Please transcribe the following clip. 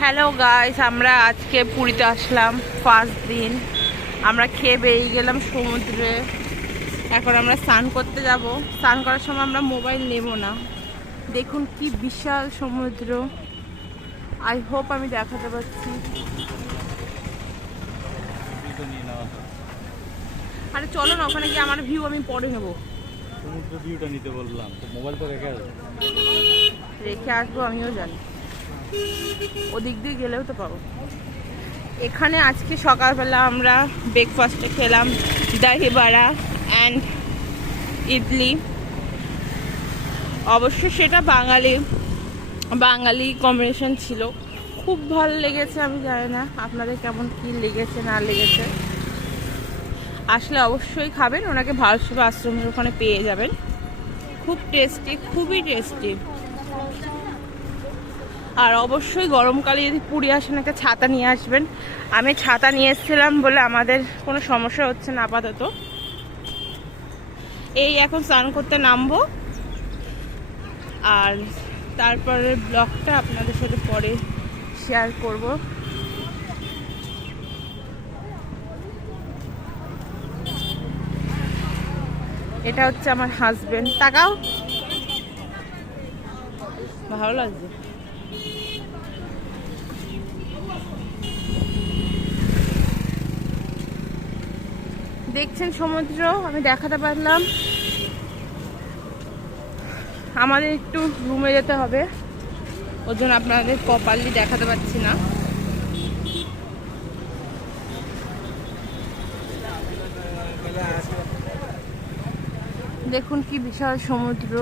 Hello guys, আমরা আজকে পুরীতে আসলাম ফার্স্ট দিন। আমরা খেয়ে বেরিয়ে গেলাম সমুদ্রে। এখন আমরা স্নান করতে যাব। স্নান করার সময় আমরা মোবাইল নেব না। দেখুন কি বিশাল সমুদ্র। আই হোপ আমি দেখাতে পারছি। আরে চলো না, ওখানে গিয়ে আমার ভিউ আমি পরে নেবো। সমুদ্র ভিউটা নিতে বললাম, তো মোবাইল তো রেখে আসবো, আমিও জানি। ওদিক দিয়ে গেলেও তো পাবো। এখানে আজকে সকালবেলা আমরা ব্রেকফাস্টে খেলাম দহি বড়া অ্যান্ড ইডলি। অবশ্যই সেটা বাঙালি কম্বিনেশন ছিল। খুব ভালো লেগেছে। আমি জানি না আপনাদের কেমন কি লেগেছে না লেগেছে। আসলে অবশ্যই খাবেন, ওনাকে ভারতসেবা আশ্রমের ওখানে পেয়ে যাবেন। খুব টেস্টি, খুবই টেস্টি। আর অবশ্যই গরমকালে যদি পুরী আসেন একটা ছাতা নিয়ে আসবেন। আমি ছাতা নিয়ে এসেছিলাম বলে আমাদের কোনো সমস্যা হচ্ছে না আপাতত। এই এখন স্নান করতে নামবো, আর তারপরে ব্লগটা আপনাদের সাথে পরে শেয়ার করব। এটা হচ্ছে আমার হাজবেন্ড। তাকাও, ভালো লাগছে। দেখছেন সমুদ্র, আমি দেখাতে পারলাম। আমাদের একটু রুমে যেতে হবে, ওর জন্য আপনাদের প্রপারলি দেখাতে পারছি না। দেখুন কি বিশাল সমুদ্র।